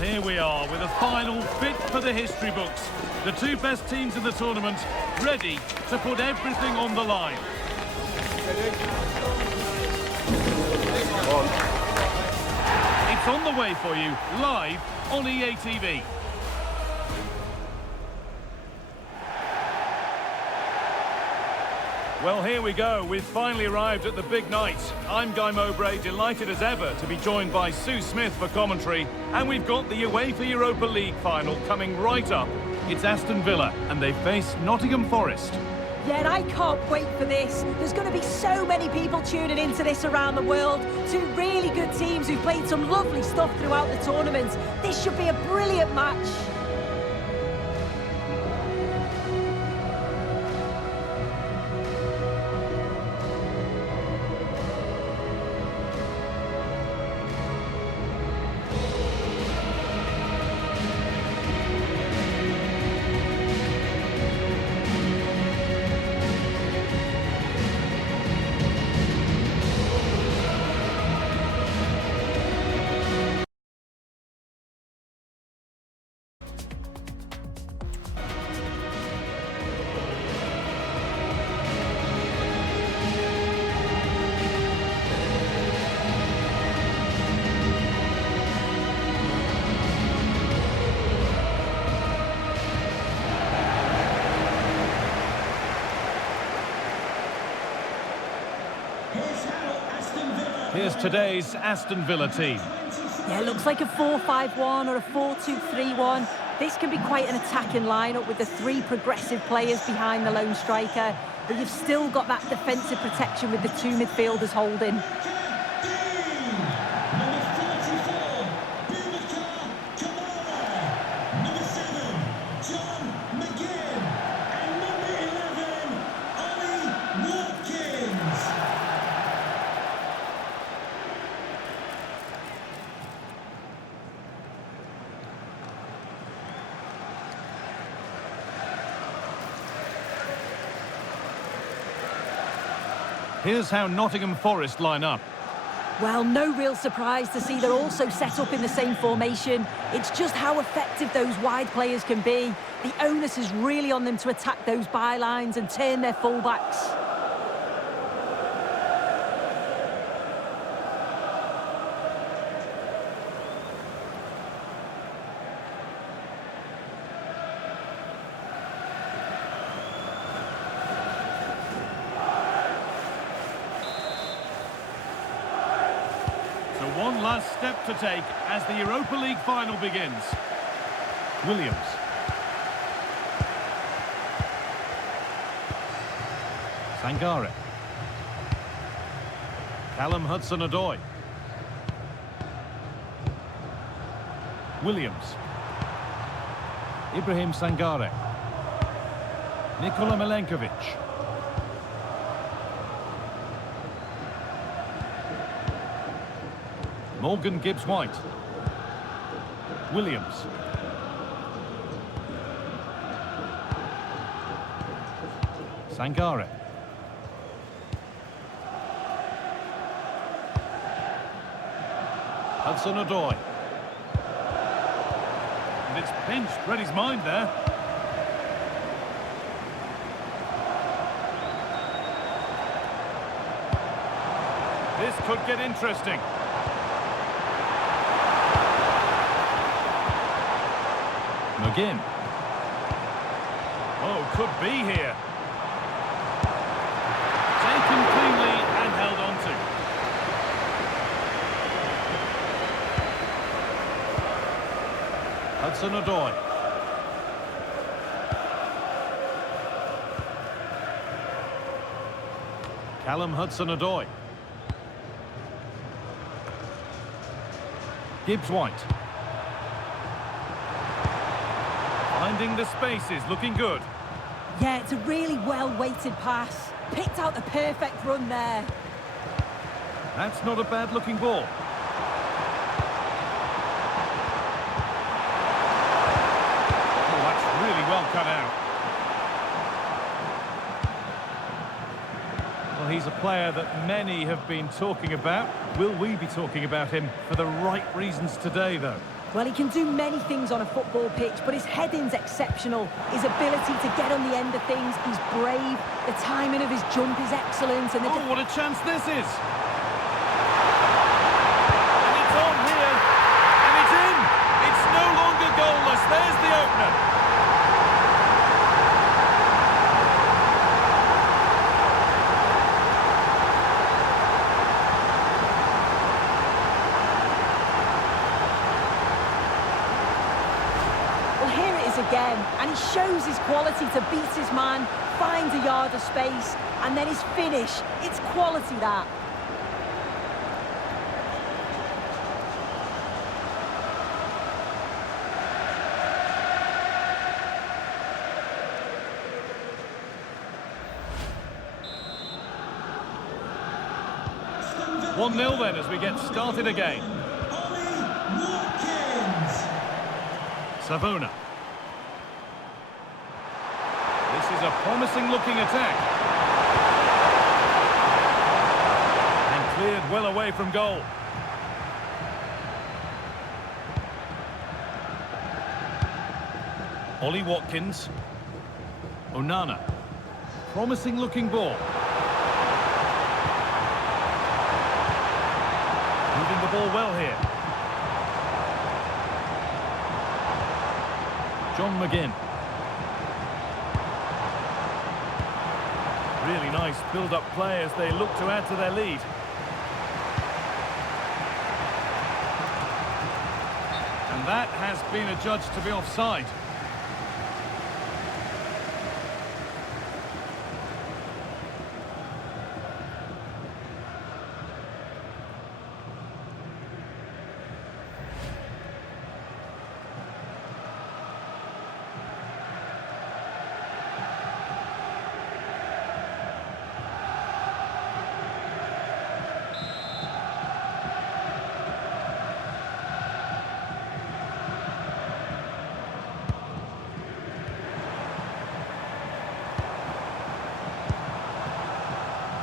Here we are with a final fit for the history books. The two best teams in the tournament ready to put everything on the line. It's on the way for you, live on EA TV. Well, here we go. We've finally arrived at the big night. I'm Guy Mowbray, delighted as ever to be joined by Sue Smith for commentary. And we've got the UEFA Europa League final coming right up. It's Aston Villa, and they face Nottingham Forest. Yeah, and I can't wait for this. There's going to be so many people tuning into this around the world. Two really good teams who've played some lovely stuff throughout the tournament. This should be a brilliant match. Here's today's Aston Villa team. Yeah, it looks like a 4-5-1 or a 4-2-3-1. This can be quite an attacking lineup with the three progressive players behind the lone striker, but you've still got that defensive protection with the two midfielders holding. Here's how Nottingham Forest line up. Well, no real surprise to see they're also set up in the same formation. It's just how effective those wide players can be. The onus is really on them to attack those bylines and turn their fullbacks. One last step to take as the Europa League final begins. Williams. Sangare. Callum Hudson-Odoi. Williams. Ibrahim Sangare. Nikola Milenkovic. Morgan Gibbs-White. Williams. Sangare. Hudson-Odoi. And it's pinched. Read his mind there. This could get interesting. McGinn. Oh, could be here. Taken cleanly and held on to. Hudson-Odoi. Callum Hudson-Odoi. Gibbs-White. Finding the spaces, looking good. Yeah, it's a really well-weighted pass. Picked out the perfect run there. That's not a bad-looking ball. Oh, that's really well cut out. Well, he's a player that many have been talking about. Will we be talking about him for the right reasons today, though? Well, he can do many things on a football pitch, but his heading's exceptional. His ability to get on the end of things, he's brave. The timing of his jump is excellent. And oh, what a chance this is! And it's on here, and it's in! It's no longer goalless. There's the opener. Again, and he shows his quality to beat his man, finds a yard of space, and then his finish. It's quality, that. One 0 then as we get started again. Savona. This is a promising-looking attack. And cleared well away from goal. Ollie Watkins. Onana. Promising-looking ball. Moving the ball well here. John McGinn. Really nice build-up play as they look to add to their lead. And that has been adjudged to be offside.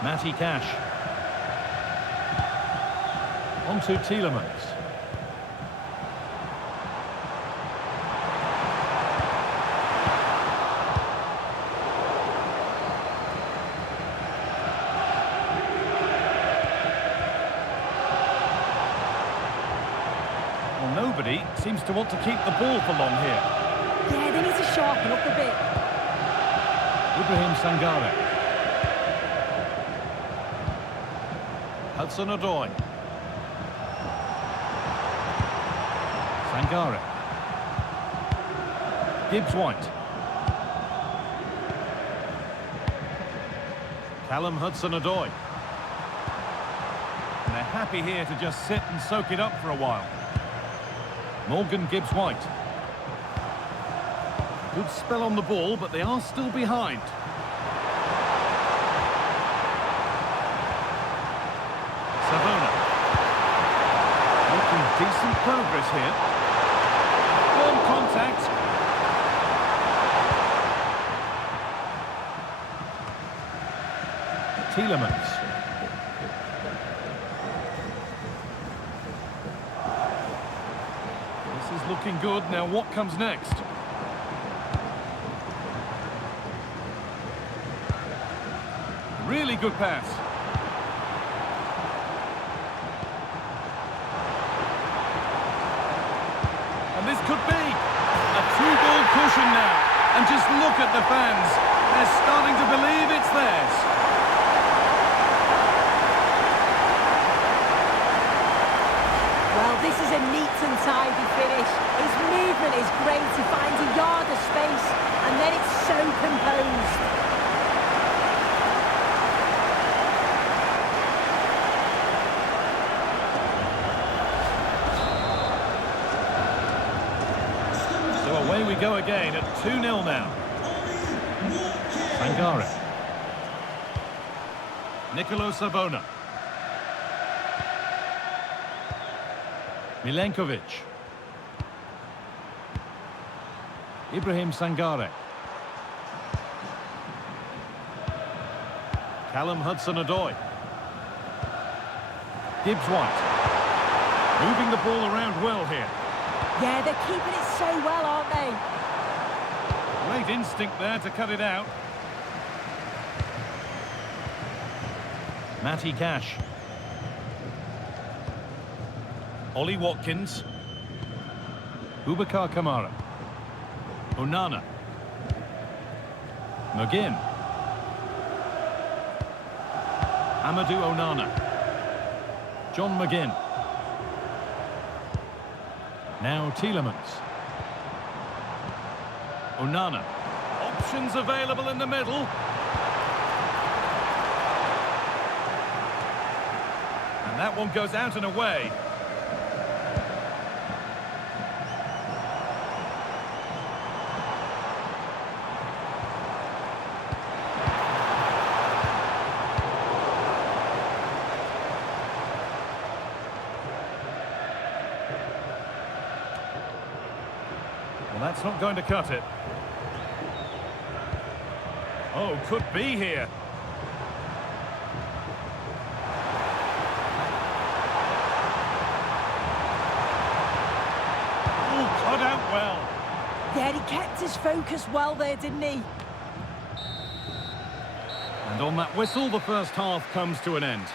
Matty Cash. On to Tielemans. Well, nobody seems to want to keep the ball for long here. Yeah, they need to sharpen up a bit. Ibrahim Sangare. Hudson-Odoi. Sangare. Gibbs-White. Callum Hudson-Odoi. And they're happy here to just sit and soak it up for a while. Morgan Gibbs-White. Good spell on the ball, but they are still behind. Savona. Making decent progress here. Firm contact. Tielemans. This is looking good. Now what comes next? Really good pass. And this could be a two-goal cushion now. And just look at the fans. They're starting to believe it's theirs. Well, this is a neat and tidy finish. His movement is great. He finds a yard of space, and then it's so composed. So away we go again at 2-0 now. Sangare. Nicolo Savona. Milenkovic. Ibrahim Sangare. Callum Hudson-Odoi. Gibbs-White. Moving the ball around well here. Yeah, they're keeping it so well, aren't they? Great instinct there to cut it out. Matty Cash. Ollie Watkins. Boubacar Kamara. Onana. McGinn. Amadou Onana. John McGinn. Now Tielemans. Onana. Options available in the middle. And that one goes out and away. Well, that's not going to cut it. Oh, could be here. Oh, cut out well. Yeah, he kept his focus well there, didn't he? And on that whistle, the first half comes to an end.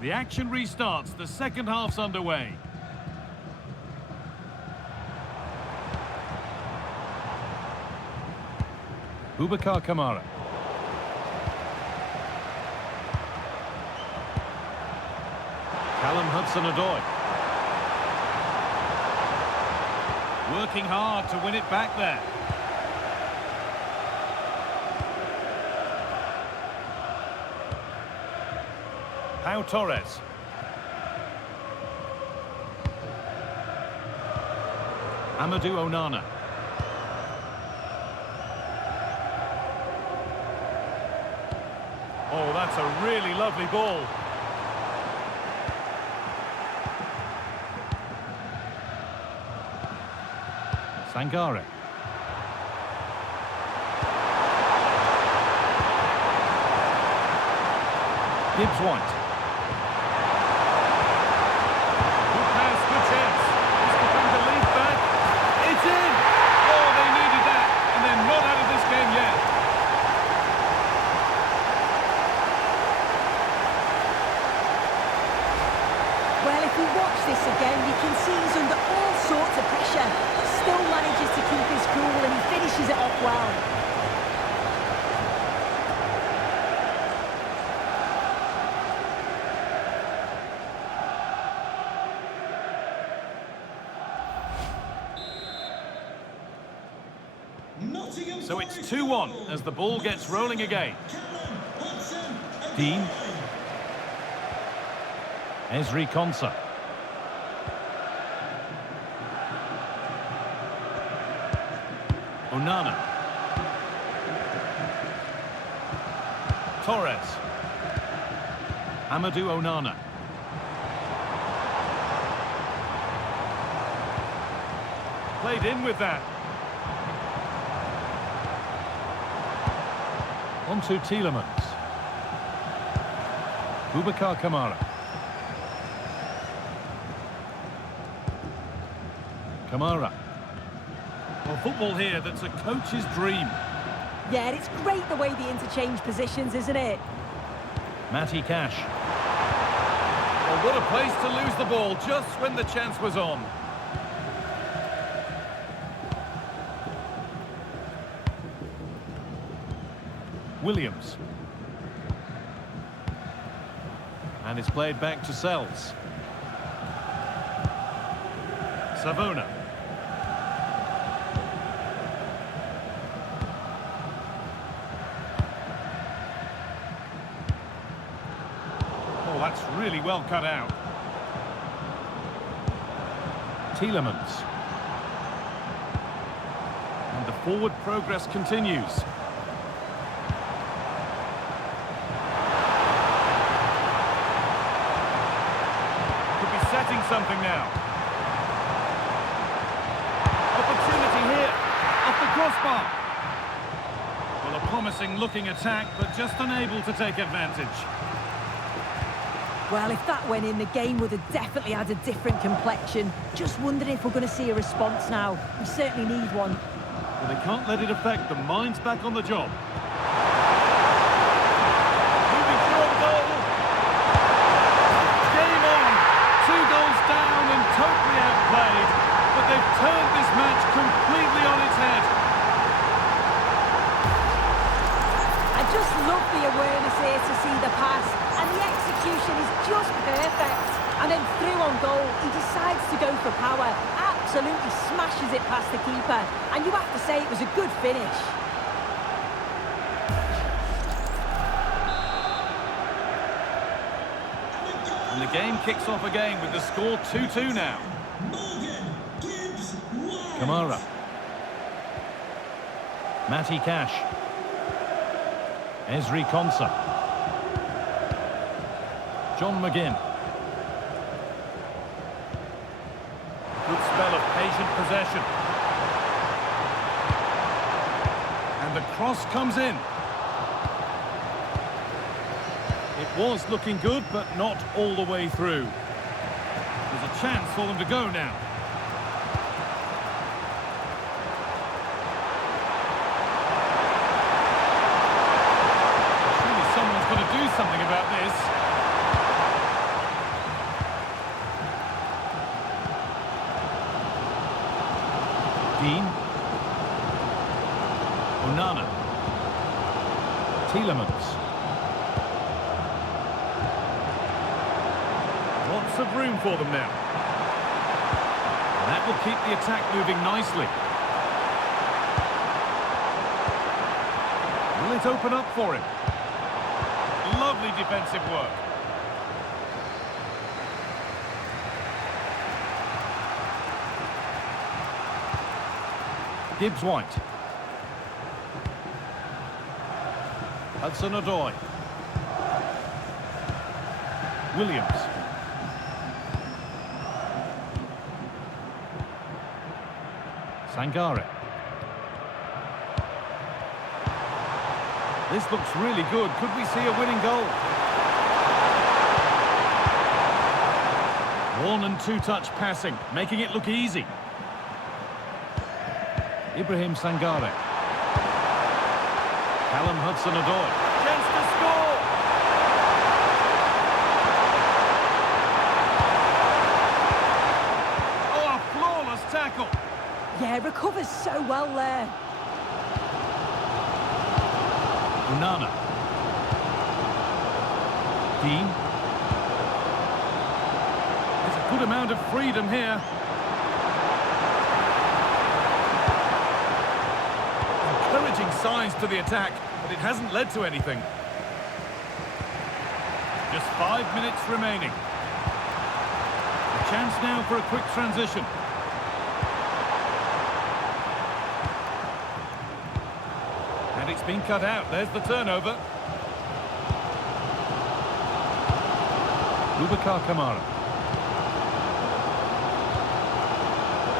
The action restarts. The second half's underway. Boubacar Kamara. Callum Hudson-Odoi. Working hard to win it back there. Pau Torres. Amadou Onana. Oh, that's a really lovely ball. Sangare. Gibbs White. This again, you can see he's under all sorts of pressure, still manages to keep his cool and he finishes it off well. So it's 2-1 as the ball gets rolling again. Dean. Ezri Konsa. Onana. Torres. Amadou Onana. Played in with that. On to Tielemans. Boubacar Kamara. Kamara. Well, football here that's a coach's dream. Yeah, it's great the way they interchange positions, isn't it? Matty Cash. Well, what a place to lose the ball just when the chance was on. Williams. And it's played back to Sells. Savona. Oh, that's really well cut out. Tielemans. And the forward progress continues. Could be setting something now. Opportunity here, off the crossbar. Well, a promising looking attack, but just unable to take advantage. Well, if that went in, the game would have definitely had a different complexion. Just wondering if we're going to see a response now. We certainly need one. Well, they can't let it affect them. Mind's back on the job. Moving through on goal. Game on. 2 goals down and totally outplayed. But they've turned this match completely on its head. I just love the awareness here to see the pass, and the execution is just perfect. And then through on goal, he decides to go for power, absolutely smashes it past the keeper, and you have to say it was a good finish. And the game kicks off again with the score 2-2 now. Kamara. Matty Cash. Ezri Konsa. John McGinn. Good spell of patient possession. And the cross comes in. It was looking good, but not all the way through. There's a chance for them to go now. Something about this. Dean. Onana. Tielemans. Lots of room for them now. And that will keep the attack moving nicely. Will it open up for him? Lovely defensive work. Gibbs-White. Hudson-Odoi. Williams. Sangare. This looks really good. Could we see a winning goal? 1- and 2-touch passing, making it look easy. Ibrahim Sangare. Callum Hudson-Odoi. Chance to score! Oh, a flawless tackle. Yeah, recovers so well there. Onana. Dean. There's a good amount of freedom here. Encouraging signs to the attack, but it hasn't led to anything. Just 5 minutes remaining. A chance now for a quick transition. And it's been cut out. There's the turnover. Boubacar Kamara.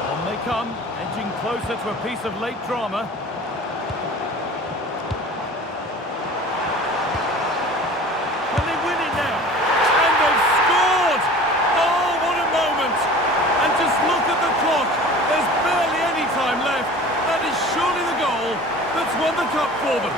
On they come, edging closer to a piece of late drama. Can they win it now? And they've scored! Oh, what a moment! And just look at the clock. There's barely any time left. That is surely the goal that's won the cup for them.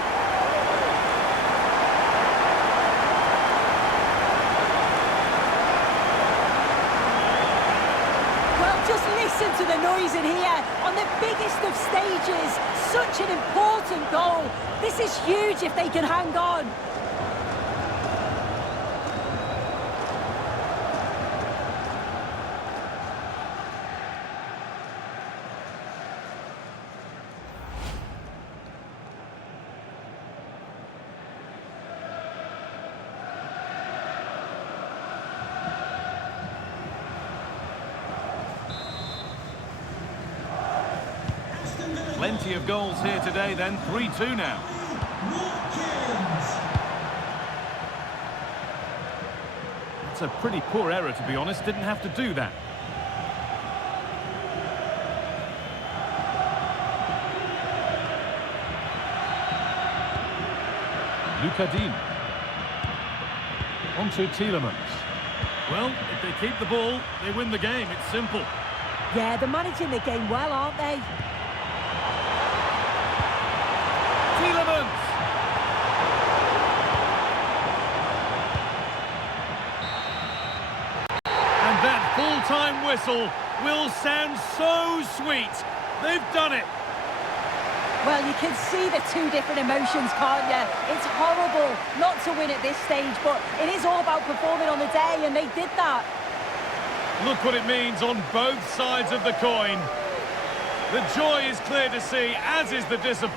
Well, just listen to the noise season here on the biggest of stages. Such an important goal. This is huge if they can hang on. Plenty of goals here today then, 3-2 now. That's a pretty poor error, to be honest, didn't have to do that. Lucadine. On to Tielemans. Well, if they keep the ball, they win the game, it's simple. Yeah, they're managing the game well, aren't they? Tielemans! And that full-time whistle will sound so sweet. They've done it. Well, you can see the two different emotions, can't you? It's horrible not to win at this stage, but it is all about performing on the day, and they did that. Look what it means on both sides of the coin. The joy is clear to see, as is the disappointment.